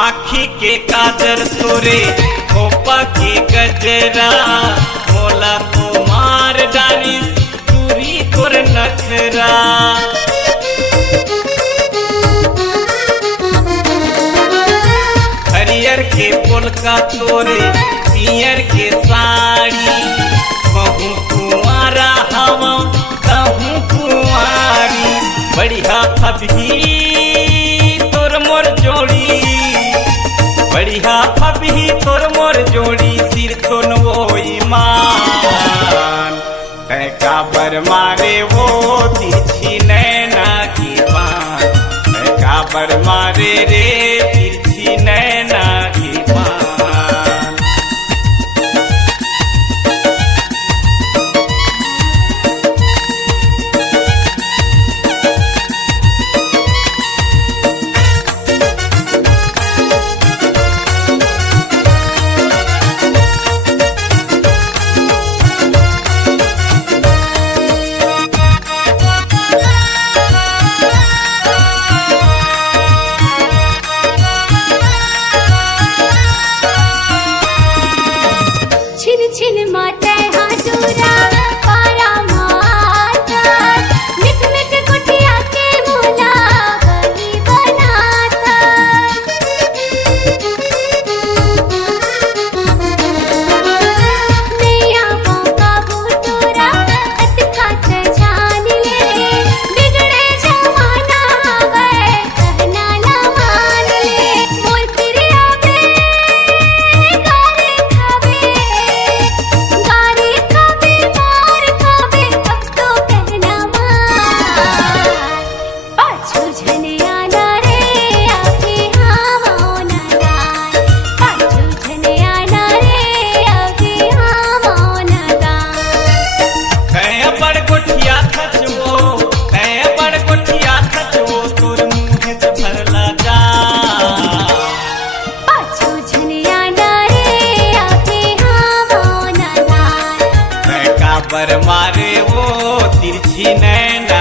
आखी के काजर तोरे खोपा के गजरा बोला तो मार डाली चूरी तोर नखरा। हरियर के पोलका तोरे पियर के साड़ी कहूँ कुंवारा हवा कहूँ कुंवारी बढ़िया फबही तोर मोर जोड़ी बढ़िया फबही तोर मोर जोड़ी सिर थोन वो ईमान तैका बर मारे वो तिरछी नैना की बान तैका बर मारे रे तिरछी नैना की बान। छिन माते हाथुरा पारा माता मिठ मिठ कुटिया के मोला वही बनाता। नैया मौका भूतोरा अटकात जान ले बिगड़े जमाना वे कहना ना मान ले मोर तेरे आवे गारे खावे गारी खावे मार खावे अब तो कहना मार पाछू झनिया ना रे आके हावो ना दान पाछू झनिया ना रे आके हावो ना दान। तै बड़ गोठिया खचबो तै बड़ गोठिया खचबो तोर मुँह से भरला जा पाछू झनिया ना रे आके हावो ना दान तैका बर मारे वो तिरछी नैना